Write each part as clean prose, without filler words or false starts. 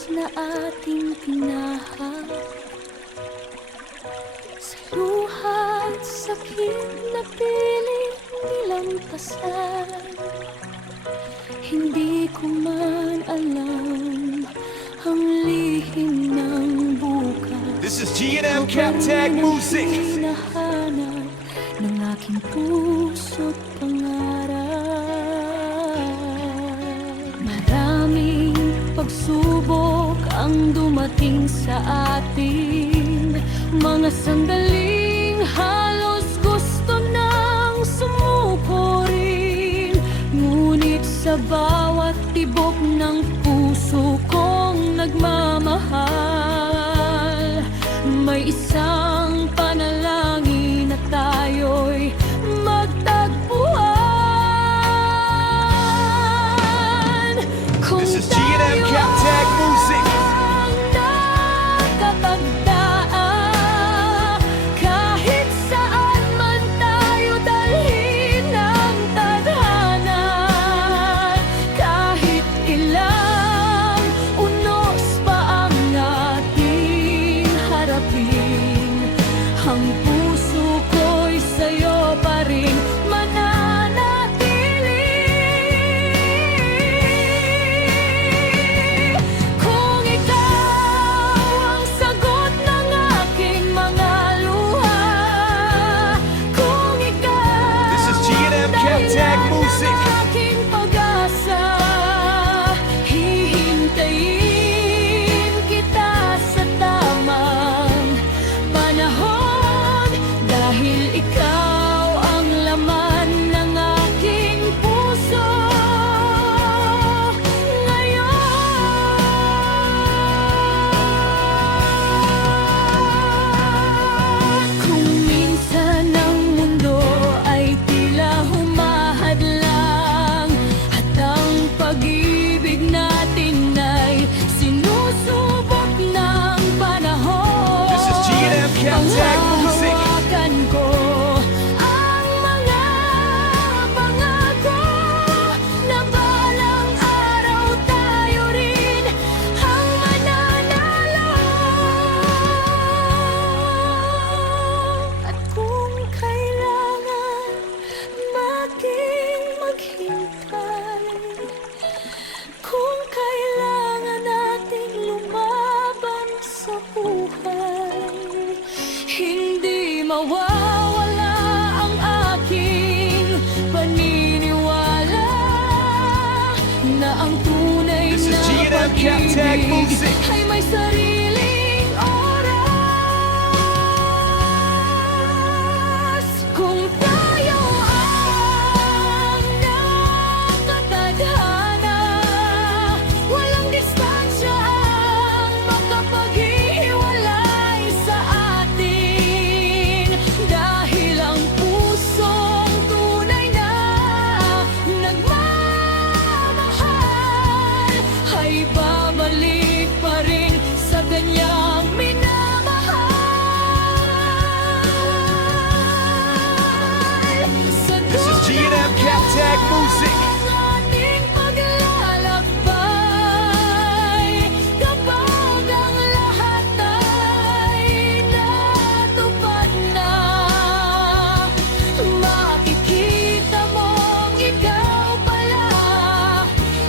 krus na ating tinahak, sa luha at sakit na pilit nilampasan. Hindi ko man alam ang lihim ng bukas. This is G&M Captag Music. Hinahanap ng aking puso't pangarap. Maraming pagsubok ang dumating sa atin, mga sandaling halos gusto nang sumuko rin. Ngunit sa bawat tibok ng puso kong nagmamahal, may isang panalangin na tayo'y magtagpuan. Kung This is G&M Captag Music. kahit saan man tayo dalhin ng tadhana, kahit ilang unos pa ang ating harapin, ang puso ko'y sa'yo pa rin mananatili. Kung ikaw ang sagot ng aking mga luha, kung ikaw This is G&M Captag dahilan Music. ng aking pag-asa, hihintayin kita sa tamang panahon, dahil ikaw ang laman ng aking puso ngayon. Kung minsan ang mundo ay tila humahadlang, at ang pag-ibig natin ay sinusubok ng panahon, This is G&M Captag Music. hahawakan ko ang mga pangako na balang araw tayo rin ang mananalo. At kung kailangan maging maghintay, kung kailangan nating lumaban sa buhay, hindi mawawala ang aking paniniwala na ang tunay This is na G&M Captag pag-ibig Music. ay may sariling oras. Kung tayo ang nakatadhana, walang distansya ang makapaghihiwalay sa atin, dahil ang pusong tunay na nagmamahal ay babalik pa rin sa kanyang minamahal. Sa This is G&M Captag Music. ating paglalakbay, kapag ang lahat ay natupad na, makikita mong ikaw pala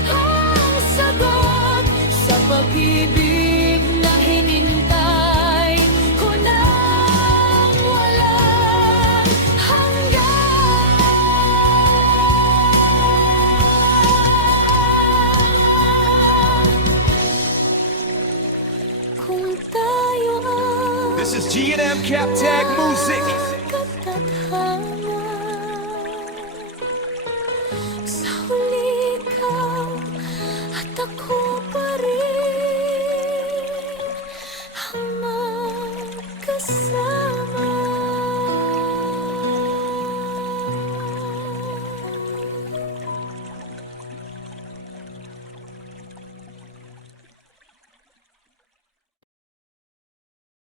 ang sagot sa pag-ibig na hinintay ko nang walang hanggan. Kung tayo ang This is G&M Captag Music. katadhana,